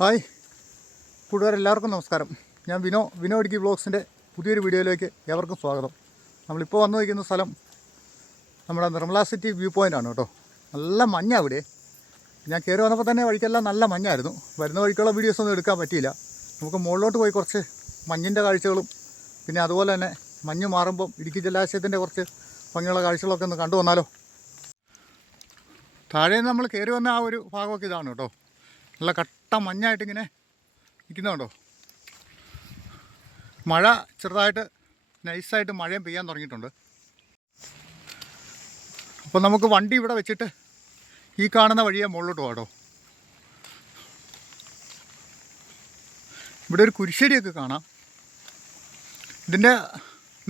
Hi. കൂട്ടുകാരെല്ലാവർക്കും നമസ്കാരം. ഞാൻ വിനോ. വിനോ ഇടുക്കി വ്ളോഗ്സിന്റെ പുതിയൊരു വീഡിയോയിലേക്ക് ഏവർക്കും സ്വാഗതം. നമ്മളിപ്പോൾ വന്നു വയ്ക്കുന്ന സ്ഥലം നമ്മുടെ നിർമ്മല സിറ്റി വ്യൂ പോയിന്റ് ആണ് കേട്ടോ. നല്ല മഞ്ഞ അവിടെ ഞാൻ കയറി വന്നപ്പോൾ തന്നെ വഴിക്കെല്ലാം നല്ല മഞ്ഞായിരുന്നു. വരുന്ന വഴിക്കുള്ള വീഡിയോസ് ഒന്നും എടുക്കാൻ പറ്റിയില്ല. നമുക്ക് മുകളിലോട്ട് പോയി കുറച്ച് മഞ്ഞിന്റെ കാഴ്ചകളും പിന്നെ അതുപോലെ തന്നെ മഞ്ഞ് മാറുമ്പം ഇടുക്കി ജലാശയത്തിന്റെ കുറച്ച് ഭംഗിയുള്ള കാഴ്ചകളൊക്കെ ഒന്ന് കണ്ടു വന്നാലോ താഴെ നമ്മൾ കയറി വന്ന ആ ഒരു ഭാഗമൊക്കെ ഇതാണ് കേട്ടോ. നല്ല കട്ട മഞ്ഞായിട്ടിങ്ങനെ നിൽക്കുന്നുണ്ടോ മഴ ചെറുതായിട്ട് നൈസായിട്ട് മഴയും പെയ്യാൻ തുടങ്ങിയിട്ടുണ്ട്. അപ്പോൾ നമുക്ക് വണ്ടി ഇവിടെ വെച്ചിട്ട് ഈ കാണുന്ന വഴിയെ മുകളിലോട്ട് പോകാട്ടോ ഇവിടെ ഒരു കുരിശ്ശടിയൊക്കെ കാണാം. ഇതിന്റെ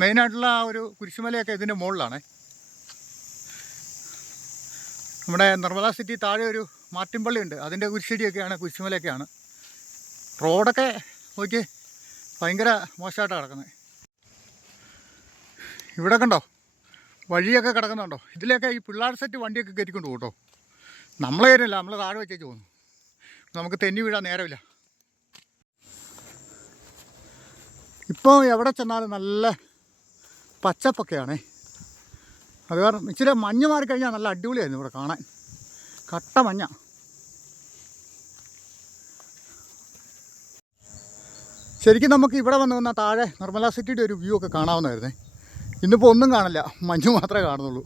മെയിനായിട്ടുള്ള ആ ഒരു കുരിശുമലയൊക്കെ ഇതിന്റെ മുകളിലാണേ. നമ്മുടെ നിർമ്മല സിറ്റി താഴെ ഒരു മാർട്ടിൻപള്ളി ഉണ്ട് അതിന്റെ കുരിശടിയൊക്കെയാണ് കുരിശുമലയൊക്കെയാണ്. റോഡൊക്കെ നോക്കി ഭയങ്കര മോശമായിട്ടാണ് കിടക്കുന്നത് ഇവിടെ കണ്ടോ? വഴിയൊക്കെ കിടക്കുന്നുണ്ടോ? ഇതിലൊക്കെ ഈ പിള്ളേർ സെറ്റ് വണ്ടിയൊക്കെ കയറ്റിക്കൊണ്ട് പോകും കേട്ടോ നമ്മളെ കയറില്ല നമ്മൾ താഴെ വെച്ചേച്ച് പോകുന്നു നമുക്ക് തെന്നി വീഴാൻ നേരമില്ല. ഇപ്പോൾ എവിടെ ചെന്നാലും നല്ല പച്ചപ്പൊക്കെയാണേ. അത് കാരണം ഇച്ചിരി മഞ്ഞ് മാറിക്കഴിഞ്ഞാൽ നല്ല അടിപൊളിയായിരുന്നു ഇവിടെ കാണാൻ. കട്ട മഞ്ഞ. ശരിക്കും നമുക്ക് ഇവിടെ വന്ന് വന്നാൽ താഴെ നിർമ്മല സിറ്റിയുടെ ഒരു വ്യൂ ഒക്കെ കാണാവുന്നതായിരുന്നേ. ഇന്നിപ്പോൾ ഒന്നും കാണില്ല. മഞ്ഞ് മാത്രമേ കാണുന്നുള്ളൂ.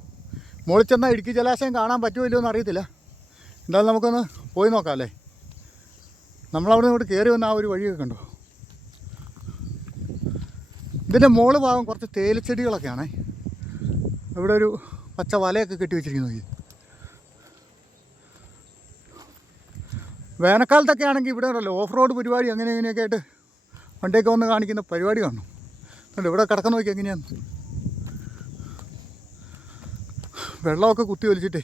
മുകളിൽ ചെന്നാൽ ഇടുക്കി ജലാശയം കാണാൻ പറ്റുമോ ഇല്ലയോ എന്ന് അറിയത്തില്ല. എന്തായാലും നമുക്കൊന്ന് പോയി നോക്കാം അല്ലേ നമ്മളവിടെ നിന്ന് കയറി വന്ന ആ ഒരു വഴിയൊക്കെ കണ്ടോ? ഇതിന്റെ മോൾ ഭാഗം കുറച്ച് തേയിലച്ചെടികളൊക്കെയാണേ. ഇവിടെ ഒരു പച്ച വലയൊക്കെ കെട്ടി വെച്ചിരിക്കുന്നു വേനൽക്കാലത്തൊക്കെ ആണെങ്കിൽ ഇവിടെ ഉണ്ടല്ലോ ഓഫ് റോഡ് പരിപാടി അങ്ങനെ ഇങ്ങനെയൊക്കെ ആയിട്ട് വണ്ടിയൊക്കെ വന്ന് കാണിക്കുന്ന പരിപാടി കാണും. കണ്ടോ ഇവിടെ കിടക്കുന്ന നോക്കി എങ്ങനെയാണ് വെള്ളമൊക്കെ കുത്തി വലിച്ചിട്ടേ.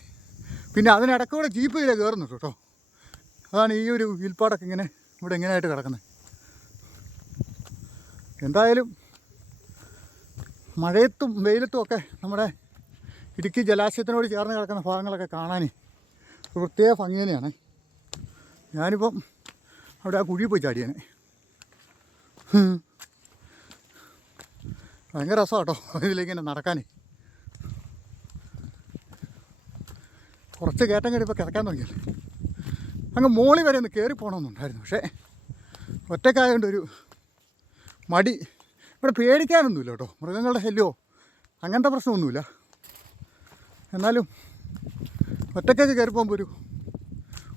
പിന്നെ അതിനിടയ്ക്ക് കൂടെ ജീപ്പ് ഇതിലെ കയറുന്നുണ്ട് കേട്ടോ. അതാണ് ഈ ഒരു വിൽപ്പാടൊക്കെ ഇങ്ങനെ ഇവിടെ ഇങ്ങനെയായിട്ട് കിടക്കുന്നത് എന്തായാലും മഴയത്തും വെയിലത്തും ഒക്കെ നമ്മുടെ ഇടുക്കി ജലാശയത്തിനോട് ചേർന്ന് കിടക്കുന്ന ഭാഗങ്ങളൊക്കെ കാണാൻ പ്രത്യേക ഭംഗി ഞാനിപ്പം അവിടെ ആ കുഴി പോയി ചാടിയാണ് ഭയങ്കര രസമാണ് കേട്ടോ ഇതിലേക്ക് തന്നെ നടക്കാനേ. കുറച്ച് കയറ്റം കയറിയപ്പോൾ കിടക്കാൻ തുടങ്ങിയല്ലേ. അങ്ങ് മോളി വരെ ഒന്ന് കയറി പോകണമെന്നുണ്ടായിരുന്നു. പക്ഷേ ഒറ്റക്കായതുകൊണ്ട് ഒരു മടി. ഇവിടെ പേടിക്കാനൊന്നുമില്ല കേട്ടോ. മൃഗങ്ങളുടെ ശല്യമോ അങ്ങനത്തെ പ്രശ്നമൊന്നുമില്ല. എന്നാലും ഒറ്റക്കൊക്കെ കയറി പോകുമ്പോൾ ഒരു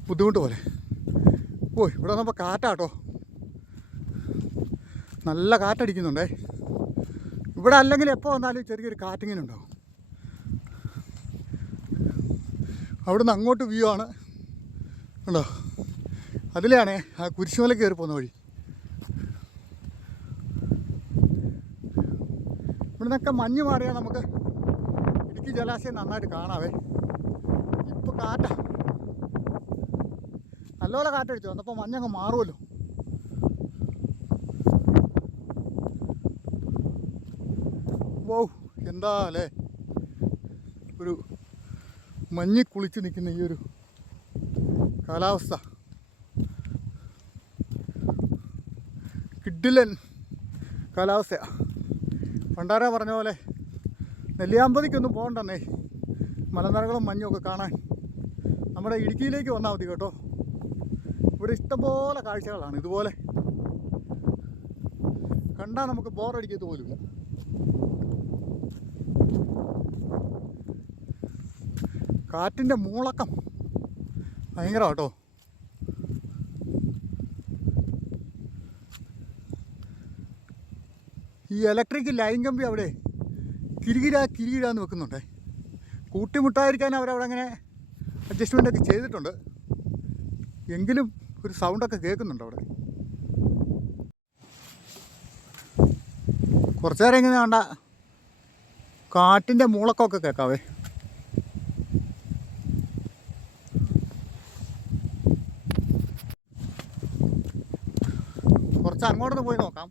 ബുദ്ധിമുട്ട് പോലെ. ഓ ഇവിടെ വന്നപ്പോൾ കാറ്റാട്ടോ. നല്ല കാറ്റടിക്കുന്നുണ്ടേ. ഇവിടെ അല്ലെങ്കിൽ എപ്പോൾ വന്നാലും ചെറിയൊരു കാറ്റിങ്ങനെ ഉണ്ടാവും അവിടുന്ന് അങ്ങോട്ട് വ്യൂ ആണ്. ഉണ്ടോ അതിലാണേ ആ കുരിശുമല കയറി പോകുന്ന വഴി. ഇവിടുന്നൊക്കെ മഞ്ഞ് മാറിയാൽ നമുക്ക് ഇടുക്കി ജലാശയം നന്നായിട്ട് കാണാവേ. ഇപ്പോൾ കാറ്റാ. നല്ലപോലെ കാറ്റടിച്ചു. വന്നപ്പോൾ മഞ്ഞങ്ങ് മാറുമല്ലോ വൗ എന്താ അല്ലേ ഒരു മഞ്ഞി കുളിച്ച് നിൽക്കുന്ന ഈ ഒരു കാലാവസ്ഥ. കിഡിലൻ കാലാവസ്ഥയാ. പണ്ടാര പറഞ്ഞ പോലെ നെല്ലിയാമ്പതിക്കൊന്നും പോകണ്ടെന്നേ. മലനിരകളും മഞ്ഞും ഒക്കെ കാണാൻ. നമ്മുടെ ഇടുക്കിയിലേക്ക് വന്നാൽ മതി കേട്ടോ. ഇവിടെ ഇഷ്ടംപോലെ കാഴ്ചകളാണ്. ഇതുപോലെ കണ്ടാൽ നമുക്ക് ബോറടിക്കത്ത് പോലുമില്ല കാറ്റിന്റെ മൂളക്കം ഭയങ്കര കേട്ടോ. ഈ ഇലക്ട്രിക് ലൈൻ കമ്പി അവിടെ കിരികിര കിരികിരാന്ന് വെക്കുന്നുണ്ട്. കൂട്ടിമുട്ടായിരിക്കാൻ അവരവിടെ അങ്ങനെ അഡ്ജസ്റ്റ്മെന്റ് ഒക്കെ ചെയ്തിട്ടുണ്ട്. എങ്കിലും ഒരു സൗണ്ടൊക്കെ കേൾക്കുന്നുണ്ട് അവിടെ. കുറച്ച് നേരം ഇങ്ങനെ വേണ്ട കാറ്റിന്റെ മൂളക്കമൊക്കെ കേൾക്കാവേ. കുറച്ച് അങ്ങോട്ടൊന്ന് പോയി നോക്കാം.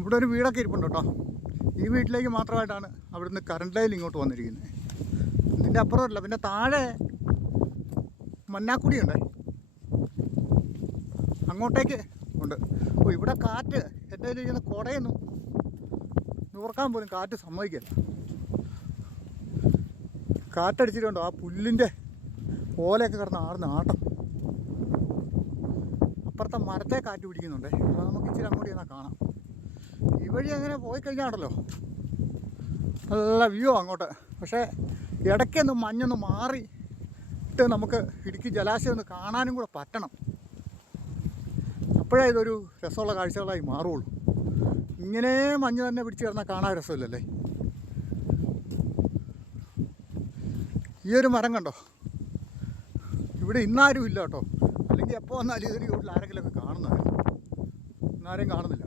ഇവിടെ ഒരു വീടൊക്കെ ഇരിപ്പുണ്ട് കേട്ടോ. ഈ വീട്ടിലേക്ക് മാത്രമായിട്ടാണ് അവിടുന്ന് കറണ്ട് ലൈൻ ഇങ്ങോട്ട് വന്നിരിക്കുന്നത്. ഇതിന്റെ അപ്പുറമല്ല പിന്നെ താഴെ മന്നാക്കുടിയുണ്ട് അങ്ങോട്ടേക്ക് ഉണ്ട്. ഓ ഇവിടെ കാറ്റ് എന്റെ കയ്യിൽ ഇരിക്കുന്ന കുടയൊന്നും നൂർക്കാൻ പോലും കാറ്റ് സമ്മതിക്കില്ല. കാറ്റടിച്ചിട്ടുണ്ടോ ആ പുല്ലിന്റെ ഓലയൊക്കെ കിടന്ന് ആടുന്ന ആട്ടം. അപ്പുറത്തെ മരത്തെ കാറ്റ് പിടിക്കുന്നുണ്ട്. അത് നമുക്ക് ഇച്ചിരി അങ്ങോട്ട് ചെന്നാൽ കാണാം. ഈ വഴി അങ്ങനെ പോയി കഴിഞ്ഞാണല്ലോ. നല്ല വ്യൂ അങ്ങോട്ട്. പക്ഷേ ഇടയ്ക്കൊന്ന് മഞ്ഞൊന്ന് മാറി ഇട്ട് നമുക്ക് ഇടുക്കി ജലാശയം ഒന്ന് കാണാനും കൂടെ പറ്റണം. അപ്പോഴേ ഇതൊരു രസമുള്ള കാഴ്ചകളായി മാറുള്ളൂ. ഇങ്ങനെ മഞ്ഞ് തന്നെ പിടിച്ച് കിടന്നാൽ കാണാൻ രസമില്ലല്ലേ? ഈ ഒരു മരം കണ്ടോ? ഇവിടെ ഇന്നാരും ഇല്ല കേട്ടോ. അല്ലെങ്കിൽ എപ്പോൾ വന്നാലും ഇതിന് വീട്ടിൽ ആരെങ്കിലുമൊക്കെ കാണുന്നതായിരുന്നു ഇന്നാരെയും കാണുന്നില്ല.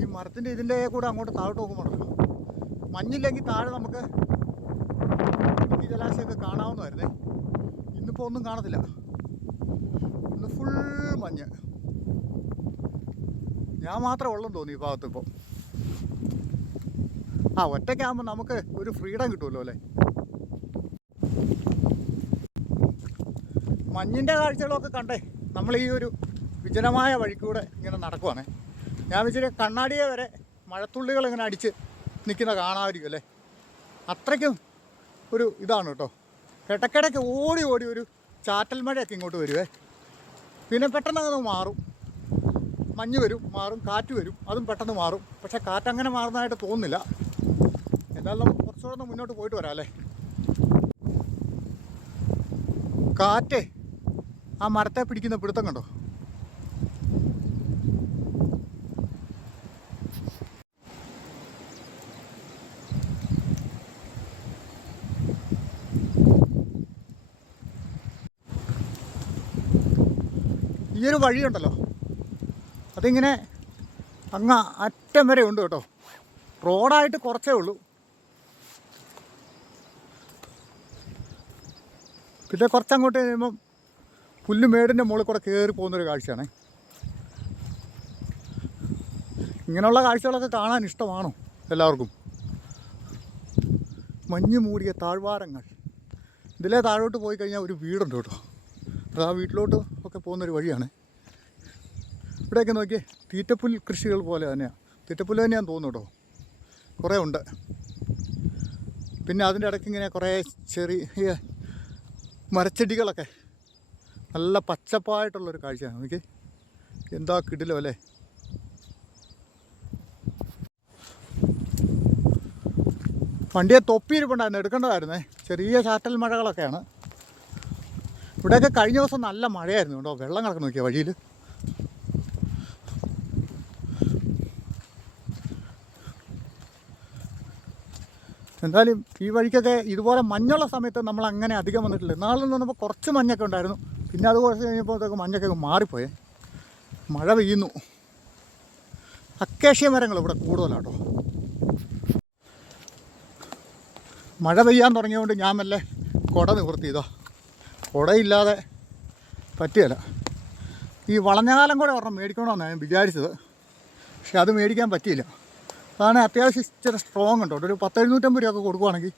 ഈ മരത്തിന്റെ ഇതിന്റെ കൂടെ അങ്ങോട്ട് താഴോട്ട് നോക്കുമ്പോഴല്ലോ മഞ്ഞില്ലെങ്കിൽ താഴെ നമുക്ക് ഈ ജലാശയമൊക്കെ കാണാവുന്നതായിരുന്നേ. ഇന്നിപ്പോൾ ഒന്നും കാണത്തില്ല. ഇന്ന് ഫുൾ മഞ്ഞ്. ഞാൻ മാത്രമേ ഉള്ളെന്ന് തോന്നി ഈ ഭാഗത്ത് ഇപ്പോൾ ആ ഒറ്റയ്ക്കാകുമ്പോൾ നമുക്ക് ഒരു ഫ്രീഡം കിട്ടുമല്ലോ അല്ലേ? മഞ്ഞിന്റെ കാഴ്ചകളൊക്കെ കണ്ടേ. നമ്മൾ ഈ ഒരു വിജനമായ വഴിക്കൂടെ ഇങ്ങനെ നടക്കുവാണേ. ഞാൻ വെച്ചിട്ട് കണ്ണാടിയെ വരെ മഴത്തുള്ളികൾ ഇങ്ങനെ അടിച്ച് നിൽക്കുന്ന കാണാമായിരിക്കും അല്ലേ? അത്രയ്ക്കും ഒരു ഇതാണ് കേട്ടോ. ഇടയ്ക്കിടയ്ക്ക് ഓടി ഓടി ഒരു ചാറ്റൽ മഴയൊക്കെ ഇങ്ങോട്ട് വരുവേ പിന്നെ പെട്ടെന്ന് അത് മാറും. മഞ്ഞ് വരും മാറും കാറ്റ് വരും അതും പെട്ടെന്ന് മാറും. പക്ഷേ കാറ്റ് അങ്ങനെ മാറുന്നതായിട്ട് തോന്നുന്നില്ല. എന്നാലും നമുക്ക് കുറച്ചുകൂടെ ഒന്ന് മുന്നോട്ട് പോയിട്ട് വരാം അല്ലേ? കാറ്റ് ആ മരത്തെ പിടിക്കുന്ന പിടുത്തം കണ്ടോ? ഈ ഒരു വഴിയുണ്ടല്ലോ. അതിങ്ങനെ അങ്ങ് അറ്റം വരെ ഉണ്ട് കേട്ടോ. റോഡായിട്ട് കുറച്ചേ ഉള്ളൂ. പിന്നെ കുറച്ചങ്ങോട്ട് കഴിയുമ്പം പുല്ല് മേടിന്റെ മുകളിൽ കൂടെ കയറി പോകുന്നൊരു കാഴ്ചയാണ്. ഇങ്ങനെയുള്ള കാഴ്ചകളൊക്കെ കാണാൻ ഇഷ്ടമാണോ എല്ലാവർക്കും? മഞ്ഞ് മൂടിയ താഴ്വാരങ്ങൾ. ഇതിലെ താഴോട്ട് പോയി കഴിഞ്ഞാൽ ഒരു വീടുണ്ട് കേട്ടോ. അത് ആ വീട്ടിലോട്ട് ഒക്കെ പോകുന്നൊരു വഴിയാണ്. ഇവിടെയൊക്കെ നോക്കിയേ തീറ്റപ്പുൽ കൃഷികൾ പോലെ തന്നെയാണ് തീറ്റപ്പുല്ല് തന്നെയാന്ന് തോന്നുന്നു കേട്ടോ കുറേ ഉണ്ട്. പിന്നെ അതിന്റെ ഇടയ്ക്ക് ഇങ്ങനെ കുറേ ചെറിയ മരച്ചെടികളൊക്കെ. നല്ല പച്ചപ്പായിട്ടുള്ളൊരു കാഴ്ചയാണ്. നോക്കി എന്താ കിടിലോ അല്ലേ? വണ്ടിയെ തൊപ്പിയിരിപ്പുണ്ടായിരുന്നു എടുക്കേണ്ടതായിരുന്നേ. ചെറിയ ചാറ്റൽ മഴകളൊക്കെയാണ്. ഇവിടെയൊക്കെ കഴിഞ്ഞ ദിവസം നല്ല മഴയായിരുന്നു കേട്ടോ. വെള്ളം കിടക്കുന്നു നോക്കിയ വഴിയിൽ. എന്തായാലും ഈ വഴിക്കൊക്കെ ഇതുപോലെ മഞ്ഞുള്ള സമയത്ത് നമ്മൾ അങ്ങനെ അധികം വന്നിട്ടില്ല. നാളിൽ നിന്ന് വന്നപ്പോൾ കുറച്ച് മഞ്ഞൊക്കെ ഉണ്ടായിരുന്നു. പിന്നെ അത് കുറച്ച് കഴിഞ്ഞപ്പോഴത്തേക്ക് മഞ്ഞൊക്കെ മാറിപ്പോയേ. മഴ പെയ്യുന്നു. അക്കേഷ്യ മരങ്ങൾ ഇവിടെ കൂടുതലാട്ടോ. മഴ പെയ്യാൻ തുടങ്ങിയതുകൊണ്ട് ഞാൻ മെല്ലെ കുട നിവൃത്തി ചെയ്തോ കുടയില്ലാതെ പറ്റിയല്ല. ഈ വളഞ്ഞകാലം കൂടെ ഒരെണ്ണം മേടിക്കണമെന്നാണ് ഞാൻ വിചാരിച്ചത്. പക്ഷെ അത് മേടിക്കാൻ പറ്റിയില്ല. അതാണ് അത്യാവശ്യം ഇച്ചിരി സ്ട്രോങ് ഉണ്ടോ? ഒരു പത്ത് എഴുന്നൂറ്റമ്പത് രൂപ ഒക്കെ കൊടുക്കുവാണെങ്കിൽ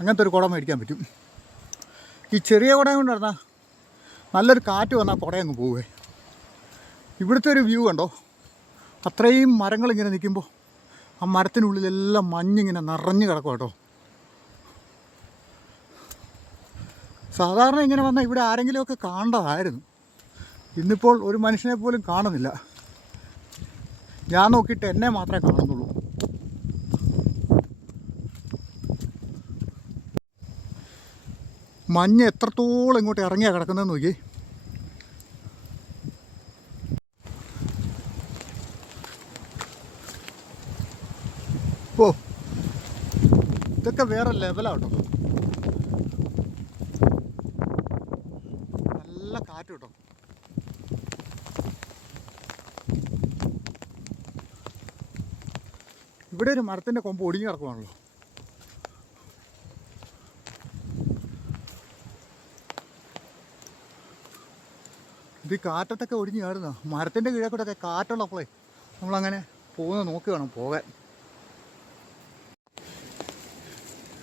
അങ്ങനത്തെ ഒരു കുട മേടിക്കാൻ പറ്റും. ഈ ചെറിയ കുടയും കൊണ്ട് നടന്നാൽ നല്ലൊരു കാറ്റ് വന്നാൽ കുടയങ്ങ് പോവേ. ഇവിടുത്തെ ഒരു വ്യൂ കണ്ടോ? അത്രയും മരങ്ങളിങ്ങനെ നിൽക്കുമ്പോൾ ആ മരത്തിനുള്ളിലെല്ലാം മഞ്ഞിങ്ങനെ നിറഞ്ഞു കിടക്കും കേട്ടോ. സാധാരണ ഇങ്ങനെ വന്നാൽ ഇവിടെ ആരെങ്കിലുമൊക്കെ കാണേണ്ടതായിരുന്നു ഇന്നിപ്പോൾ ഒരു മനുഷ്യനെ പോലും കാണുന്നില്ല. ഞാൻ നോക്കിയിട്ട് എന്നെ മാത്രമേ കാണുന്നുള്ളൂ. മഞ്ഞ് എത്രത്തോളം ഇങ്ങോട്ട് ഇറങ്ങിയാ കിടക്കുന്നതെന്ന് നോക്കി. ഓ ഇതൊക്കെ വേറെ ലെവലാണ് ലെവലാട്ടോ കേട്ടോ. ഇവിടെ ഒരു മരത്തിന്റെ കൊമ്പ് ഒടിഞ്ഞു കിടക്കുവാണല്ലോ. ഇത് കാറ്റത്തൊക്കെ ഒടിഞ്ഞു ചാടുന്ന മരത്തിന്റെ കീഴെ കൂടെ ഒക്കെ കാറ്റുള്ളപ്പോഴേ നമ്മളങ്ങനെ പോകുന്ന നോക്കി വേണം പോകാൻ.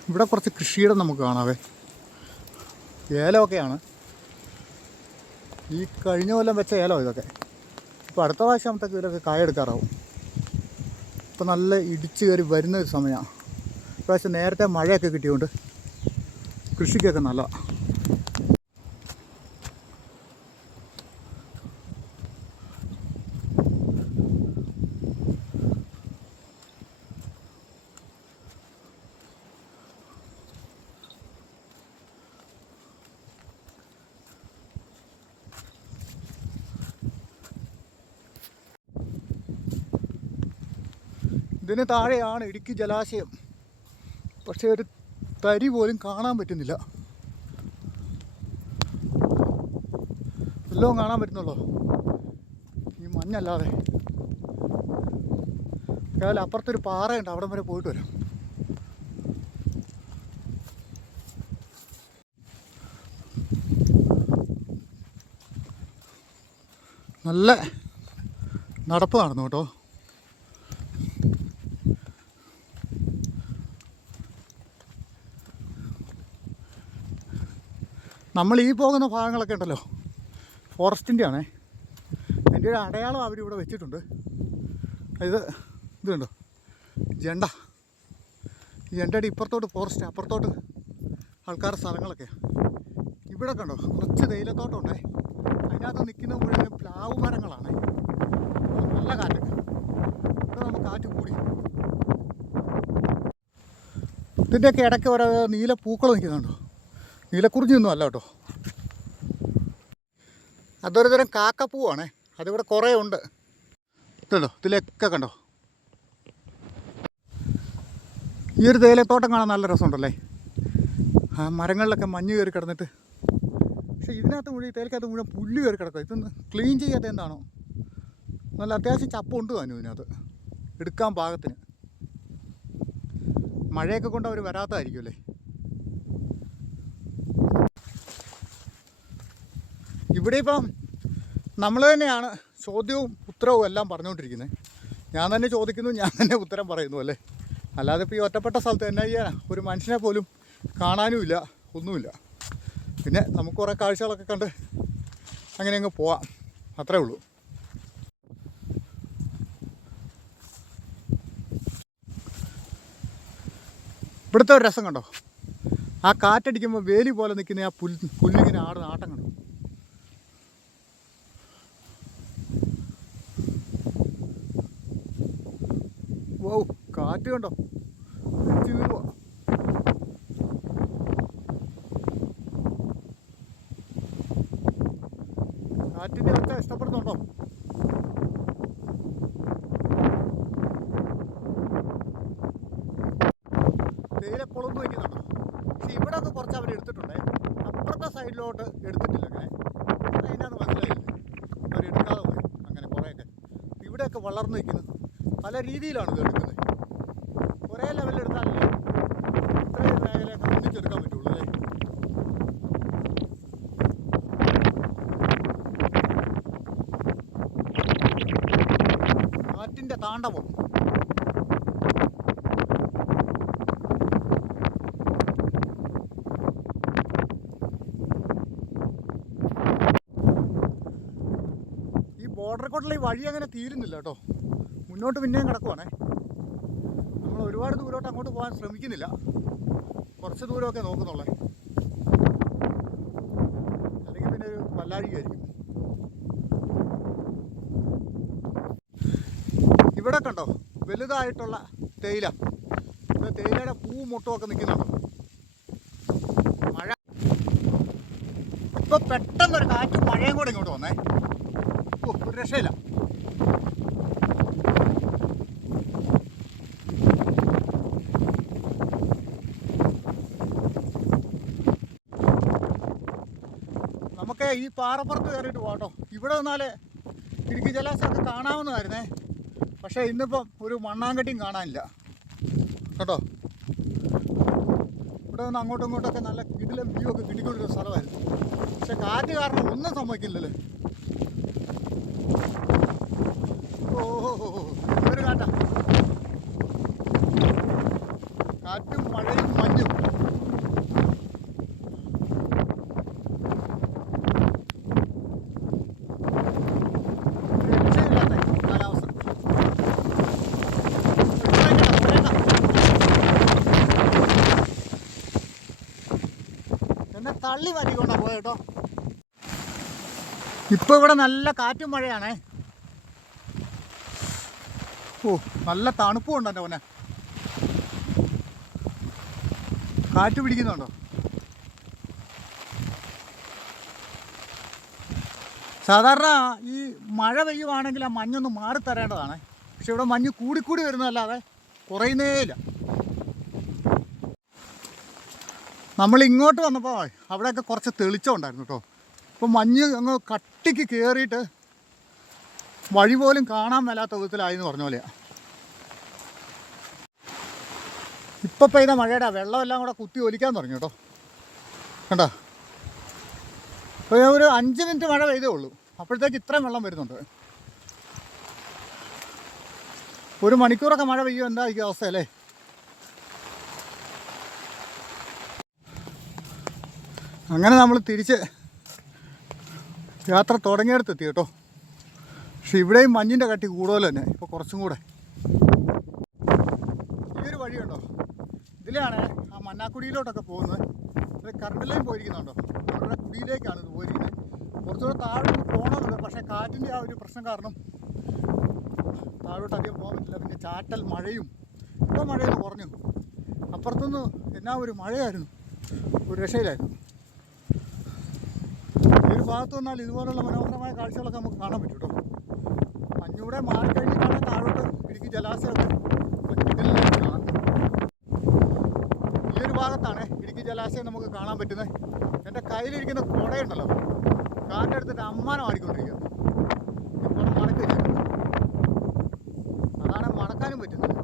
ഇവിടെ കുറച്ച് കൃഷിയിടം നമുക്ക് കാണാവേ. ഏലമൊക്കെയാണ്. ഈ കഴിഞ്ഞ കൊല്ലം വെച്ച ഏലോ ഇതൊക്കെ. ഇപ്പോൾ അടുത്ത പ്രാവശ്യത്തേക്ക് ഇവരൊക്കെ കായെടുക്കാറാവും ഇപ്പോൾ നല്ല ഇടിച്ച് കയറി വരുന്ന ഒരു സമയമാണ് ഇപ്രാവശ്യം നേരത്തെ മഴയൊക്കെ കിട്ടിയതുകൊണ്ട് കൃഷിക്കൊക്കെ നല്ലതാണ് ഇതിന് താഴെയാണ് ഇടുക്കി ജലാശയം. പക്ഷേ ഒരു തരി പോലും കാണാൻ പറ്റുന്നില്ല. എല്ലാം കാണാൻ പറ്റുന്നുള്ളൂ? ഈ മഞ്ഞല്ലാതെ. കേവലം അപ്പുറത്തൊരു പാറയുണ്ട്. അവിടം വരെ പോയിട്ട് വരാം. നല്ല നടപ്പ് നടന്നു കേട്ടോ. നമ്മൾ ഈ പോകുന്ന ഭാഗങ്ങളൊക്കെ ഉണ്ടല്ലോ. ഫോറസ്റ്റിന്റെ ആണേ അതിന്റെ ഒരു അടയാളം അവരിവിടെ വെച്ചിട്ടുണ്ട്. ഇത് ഇതുണ്ടോ ജണ്ട. ഈ ജണ്ടയുടെ ഇപ്പുറത്തോട്ട് ഫോറസ്റ്റ് അപ്പുറത്തോട്ട് ആൾക്കാരുടെ സ്ഥലങ്ങളൊക്കെയാണ് ഇവിടെ കണ്ടോ? കുറച്ച് തേയിലത്തോട്ടമുണ്ടേ അതിനകത്ത് നിൽക്കുന്ന മുഴുവൻ പ്ലാവ് മരങ്ങളാണ്. നല്ല കാറ്റ്. ഇവിടെ നമുക്ക് കാറ്റ് കൂടി. ഇതിന്റെയൊക്കെ ഇടയ്ക്ക് ഓരോ നീല പൂക്കൾ നിൽക്കുന്നുണ്ടോ? നീലക്കുറിഞ്ഞൊന്നും അല്ല കേട്ടോ. അതൊരു തരം കാക്കപ്പൂവാണേ അതിവിടെ കുറേ ഉണ്ട്. ഇതുണ്ടോ? ഇതിലൊക്കെ കണ്ടോ? ഈ ഒരു തേയിലത്തോട്ടം കാണാൻ നല്ല രസമുണ്ടല്ലേ? ആ മരങ്ങളിലൊക്കെ മഞ്ഞ് കയറി കിടന്നിട്ട്. പക്ഷേ ഇതിനകത്ത് മുഴുവൻ തേയിലക്കകത്ത് മുഴുവൻ പുല്ല് കയറി കിടക്കുക ഇതൊന്ന് ക്ലീൻ ചെയ്യാത്ത എന്താണോ? നല്ല അത്യാവശ്യം ചപ്പുണ്ട് താനും ഇതിനകത്ത്. എടുക്കാൻ പാകത്തിന്. മഴയൊക്കെ കൊണ്ട് അവർ വരാത്തതായിരിക്കും ഇവിടെ ഇപ്പം നമ്മൾ തന്നെയാണ് ചോദ്യവും ഉത്തരവും എല്ലാം പറഞ്ഞുകൊണ്ടിരിക്കുന്നത്. ഞാൻ തന്നെ ചോദിക്കുന്നു ഞാൻ തന്നെ ഉത്തരം പറയുന്നു അല്ലേ? അല്ലാതെ ഇപ്പോൾ ഈ ഒറ്റപ്പെട്ട സ്ഥലത്ത് എന്നാ ചെയ്യാൻ ഒരു മനുഷ്യനെ പോലും കാണാനുമില്ല ഒന്നുമില്ല. പിന്നെ നമുക്ക് കുറേ കാഴ്ചകളൊക്കെ കണ്ട് അങ്ങനെ അങ്ങ് പോവാം. അത്രേ ഉള്ളൂ. ഇവിടുത്തെ ഒരു രസം കണ്ടോ? ആ കാറ്റടിക്കുമ്പോൾ വേലി പോലെ നിൽക്കുന്ന ആ പുൽ പുല്ലിങ്ങനെ ആടുന്ന ആട്ടം വൗ കാറ്റ് കണ്ടോ? വീഴുവാ. കാറ്റിന്റെ ഒച്ച ഇഷ്ടപ്പെടുന്നുണ്ടോ? തേയില കൊളുന്ന് വയ്ക്കുന്നുണ്ടോ? പക്ഷെ ഇവിടെ ഒന്ന് കുറച്ച് അവർ എടുത്തിട്ടുണ്ടേ. അപ്പുറത്തെ സൈഡിലോട്ട് എടുത്തിട്ടില്ല അങ്ങനെ. അതിനാന്ന് മനസ്സിലായില്ല? അവർ പോയി. അങ്ങനെ കുറേയൊക്കെ. ഇവിടെയൊക്കെ വളർന്നു പല രീതിയിലാണ് ഇത് എടുക്കുന്നത്. ഒരേ ലെവലെടുത്താലല്ലേ ഇത്രയും മേഖലയൊക്കെ ഒന്നിച്ചെടുക്കാൻ പറ്റുള്ളൂ അല്ലേ? കാറ്റിന്റെ താണ്ഡവം. ബോർഡർ കോട്ടിലെ ഈ വഴി അങ്ങനെ തീരുന്നില്ല കേട്ടോ. മുന്നോട്ട് പിന്നെയും കിടക്കുവാണേ. നമ്മൾ ഒരുപാട് ദൂരോട്ട് അങ്ങോട്ട് പോകാൻ ശ്രമിക്കുന്നില്ല. കുറച്ച് ദൂരമൊക്കെ നോക്കുന്നുള്ളേ. അല്ലെങ്കിൽ പിന്നെ ഒരു വല്ലാഴികയായിരിക്കും ഇവിടെ കണ്ടോ വലുതായിട്ടുള്ള തേയില. തേയിലയുടെ പൂവും മുട്ടും ഒക്കെ നിൽക്കുന്നുണ്ടോ. മഴ ഇപ്പൊ പെട്ടെന്നൊരു കാറ്റും മഴയും കൂടെ ഇങ്ങോട്ട് വന്നേ. ഓ ഒരു രക്ഷയില്ല നമുക്ക് ഈ പാറപ്പുറത്ത് കയറിയിട്ട് പോകട്ടോ ഇവിടെ നിന്നാലേ ഇടുക്കി ജലാശയമൊക്കെ കാണാവുന്നതായിരുന്നേ. പക്ഷേ ഇന്നിപ്പം ഒരു മണ്ണാങ്കട്ടിയും കാണാനില്ല. കേട്ടോ? ഇവിടെ നിന്ന് അങ്ങോട്ടും ഇങ്ങോട്ടൊക്കെ നല്ല കിടിലം വ്യൂ ഒക്കെ കിട്ടിക്കൊണ്ടിരുന്ന സ്ഥലമായിരുന്നു. പക്ഷെ കാറ്റ് കാരണം ഒന്നും സംഭവിക്കില്ലല്ലേ ഓഹോ ഒരു കാറ്റാ. കാറ്റും മഴയും മഞ്ഞും രക്ഷയില്ലാത്ത കാലാവസ്ഥ എന്നെ തള്ളി മാറ്റിക്കൊണ്ടാ പോയ കേട്ടോ ഇപ്പൊ ഇവിടെ നല്ല കാറ്റും മഴയാണേ. ഓ നല്ല തണുപ്പും ഉണ്ട് എന്റെ മോനെ കാറ്റ് പിടിക്കുന്നുണ്ടോ? സാധാരണ ഈ മഴ പെയ്യുവാണെങ്കിൽ ആ മഞ്ഞൊന്ന് മാറി തരേണ്ടതാണ്. പക്ഷെ ഇവിടെ മഞ്ഞ് കൂടിക്കൂടി വരുന്നതല്ലാതെ കുറയുന്നേയില്ല നമ്മൾ ഇങ്ങോട്ട് വന്നപ്പോൾ അവിടെയൊക്കെ കുറച്ച് തെളിച്ചം ഉണ്ടായിരുന്നു കേട്ടോ. ഇപ്പം മഞ്ഞ് അങ്ങ് കട്ടിക്ക് കയറിയിട്ട് വഴി പോലും കാണാൻ മേലാത്ത വിധത്തിലായി എന്ന് പറഞ്ഞ പോലെയാണ് ഇപ്പം പെയ്ത മഴയുടെ വെള്ളമെല്ലാം കൂടെ കുത്തി ഒലിക്കാൻ തുടങ്ങി കേട്ടോ. കണ്ടോ? ഒരു അഞ്ച് മിനിറ്റ് മഴ പെയ്തേ ഉള്ളൂ. അപ്പോഴത്തേക്ക് ഇത്രയും വെള്ളം വരുന്നുണ്ട്. ഒരു മണിക്കൂറൊക്കെ മഴ പെയ്യും? എന്തായിരിക്കും അവസ്ഥ അല്ലേ? അങ്ങനെ നമ്മൾ തിരിച്ച് യാത്ര തുടങ്ങിയെടുത്തെത്തി കേട്ടോ. പക്ഷെ ഇവിടെയും മഞ്ഞിന്റെ കട്ടി കൂടുതൽ തന്നെ ഇപ്പോൾ കുറച്ചും കൂടെ. ഈ ഒരു വഴിയുണ്ടോ? ഇതിലാണ് ആ മന്നാക്കുടിയിലോട്ടൊക്കെ പോകുന്നത്. ഇത് കറണ്ട് പോയിരിക്കുന്നുണ്ടോ? അവരുടെ കുടിയിലേക്കാണ് ഇത് പോയിരിക്കുന്നത്. കുറച്ചുകൂടെ താഴോട്ട് പോകണമെന്നുണ്ട് പക്ഷേ കാറ്റിന്റെ ആ ഒരു പ്രശ്നം കാരണം താഴോട്ട് അധികം പോകാൻ പറ്റില്ല. പിന്നെ ചാറ്റൽ മഴയും ഇപ്പോൾ മഴയൊന്ന് കുറഞ്ഞു. അപ്പുറത്തുനിന്ന് എന്നാ ഒരു മഴയായിരുന്നു ഒരു രക്ഷയിലായിരുന്നു ഭാഗത്ത് നിന്നാൽ ഇതുപോലുള്ള മനോഹരമായ കാഴ്ചകളൊക്കെ നമുക്ക് കാണാൻ പറ്റും കേട്ടോ. മഞ്ഞൂടെ മാറിക്കഴിഞ്ഞിട്ടാണ് താഴോട്ട് ഇടുക്കി ജലാശയമൊക്കെ ഇതിലേക്ക് കാണാം ഈ ഒരു ഭാഗത്താണ് ഇടുക്കി ജലാശയം നമുക്ക് കാണാൻ പറ്റുന്നത്. എന്റെ കയ്യിലിരിക്കുന്ന കുടയുണ്ടല്ലോ. കാറ്റെടുത്തിട്ട് അമ്മാനം ആടിക്കൊണ്ടിരിക്കുക ഈ വെച്ചിട്ടുണ്ട് അതാണ് മടക്കാനും പറ്റുന്നത്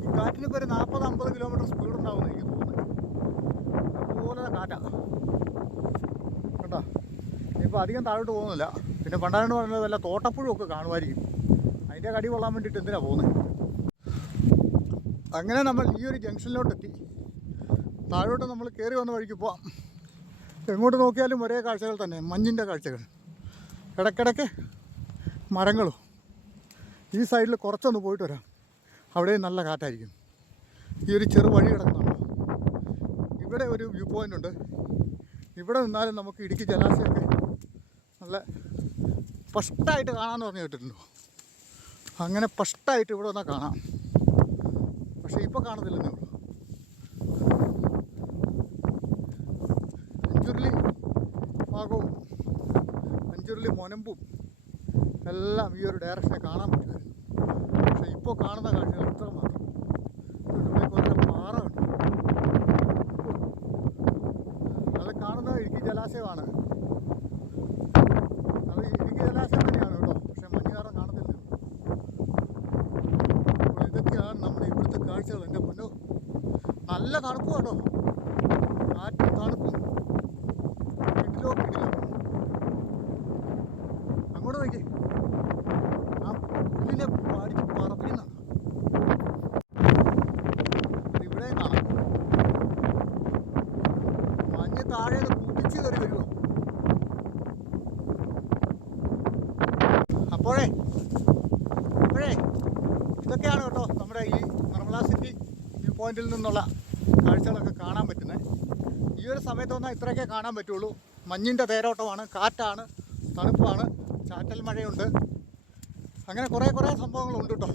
ഈ കാറ്റിന് ഇപ്പോൾ ഒരു നാൽപ്പത് അമ്പത് കിലോമീറ്റർ സ്പീഡ് ഉണ്ടാവുമെന്ന് എനിക്ക് തോന്നുന്നത് അതുപോലെ കാറ്റാ കേട്ടോ ഇപ്പോൾ അധികം താഴോട്ട് പോകുന്നില്ല. പിന്നെ പണ്ടാണ്ട് പറഞ്ഞത് വല്ല തോട്ടപ്പുഴും ഒക്കെ കാണുമായിരിക്കും. അതിന്റെ കടി കൊള്ളാൻ വേണ്ടിയിട്ട് എന്തിനാണ് പോകുന്നത് അങ്ങനെ നമ്മൾ ഈ ഒരു ജംഗ്ഷനിലോട്ട് എത്തി താഴോട്ട് നമ്മൾ കയറി വന്ന വഴിക്ക് പോവാം. എങ്ങോട്ട് നോക്കിയാലും ഒരേ കാഴ്ചകൾ തന്നെ. മഞ്ഞിന്റെ കാഴ്ചകൾ. ഇടയ്ക്കിടയ്ക്ക് മരങ്ങളും. ഈ സൈഡിൽ കുറച്ചൊന്ന് പോയിട്ട് വരാം. അവിടെ നല്ല കാറ്റായിരിക്കും. ഈ ഒരു ചെറു വഴി കിടക്കുന്നുണ്ട്. ഇവിടെ ഒരു വ്യൂ പോയിന്റ് ഉണ്ട്. ഇവിടെ നിന്നാലും നമുക്ക് ഇടുക്കി ജലാശയമൊക്കെ നല്ല ഫസ്റ്റായിട്ട് കാണാമെന്ന് പറഞ്ഞു കേട്ടിട്ടുണ്ടോ? അങ്ങനെ ഫസ്റ്റായിട്ട് ഇവിടെ വന്നാൽ കാണാം. പക്ഷേ ഇപ്പോൾ കാണത്തില്ലെന്നേ ഉള്ളൂ. അഞ്ചുരുളി ഭാഗവും അഞ്ചുരുളി മൊനമ്പും എല്ലാം ഈ ഒരു ഡയറക്ഷനെ കാണാൻ പറ്റുമായിരുന്നു പക്ഷെ ഇപ്പോൾ കാണുന്ന കാഴ്ചകൾ ഇത്ര മാത്രം. പാറ ഉണ്ട് അത് കാണുന്നത് ഇടുക്കി ജലാശയമാണ് അത് ഇടുക്കി ജലാശയം തന്നെയാണ് കേട്ടോ പക്ഷെ മഞ്ഞ് കാരണം കാണുന്നില്ല അപ്പോൾ ഇതൊക്കെയാണ് നമ്മുടെ ഇവിടുത്തെ കാഴ്ചകൾ എന്റെ മുന്നോ നല്ല തണുപ്പ് കേട്ടോ കാറ്റും തണുപ്പും കിട്ടിലോ കിട്ടില്ല അങ്ങോട്ട് നോക്കി ആ പുല്ലിനെ അടിച്ച് പറപ്പിക്കുന്നുണ്ട് ഇവിടെ കാണാം. താഴെ കുതിച്ച് കയറി വരുമോ അപ്പോഴേ അപ്പോഴേ ഇതൊക്കെയാണ് കേട്ടോ നമ്മുടെ ഈ നിർമ്മല സിറ്റി വ്യൂ പോയിന്റിൽ നിന്നുള്ള കാഴ്ചകളൊക്കെ കാണാൻ പറ്റുന്നത് ഈ ഒരു സമയത്ത് വന്നാൽ ഇത്രയൊക്കെ കാണാൻ പറ്റുള്ളൂ. മഞ്ഞിന്റെ തേരോട്ടമാണ് കാറ്റാണ് തണുപ്പാണ് ചാറ്റൽ മഴയുണ്ട്. അങ്ങനെ കുറേ കുറേ സംഭവങ്ങളുണ്ട് കേട്ടോ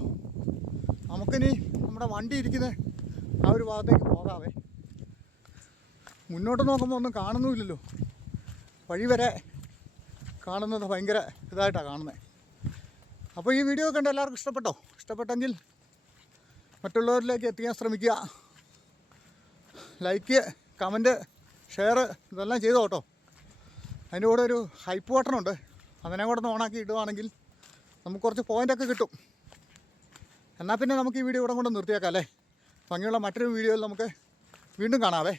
നമുക്കിനി നമ്മുടെ വണ്ടി ഇരിക്കുന്ന ആ ഒരു ഭാഗത്തേക്ക് പോകാവേ. മുന്നോട്ട് നോക്കുമ്പോൾ ഒന്നും കാണുന്നുമില്ലല്ലോ. വഴി വരെ കാണുന്നത് ഭയങ്കര ഇതായിട്ടാണ് കാണുന്നത് അപ്പോൾ ഈ വീഡിയോ കണ്ട് എല്ലാവർക്കും ഇഷ്ടപ്പെട്ടോ? ഇഷ്ടപ്പെട്ടെങ്കിൽ മറ്റുള്ളവരിലേക്ക് എത്തിക്കാൻ ശ്രമിക്കുക. ലൈക്ക് കമന്റ് ഷെയർ ഇതെല്ലാം ചെയ്തോ കേട്ടോ. അതിന്റെ കൂടെ ഒരു ഹൈപ്പ് ബട്ടണുണ്ട്. അതിനെ കൂടെ ഒന്ന് ഓണാക്കി ഇടുവാണെങ്കിൽ നമുക്ക് കുറച്ച് പോയിന്റൊക്കെ കിട്ടും. എന്നാൽ പിന്നെ നമുക്ക് ഈ വീഡിയോ ഇവിടെ കൊണ്ട് നിർത്തിയേക്കാം അല്ലേ? ഭംഗിയുള്ള മറ്റൊരു വീഡിയോയിൽ നമുക്ക് വീണ്ടും കാണാവേ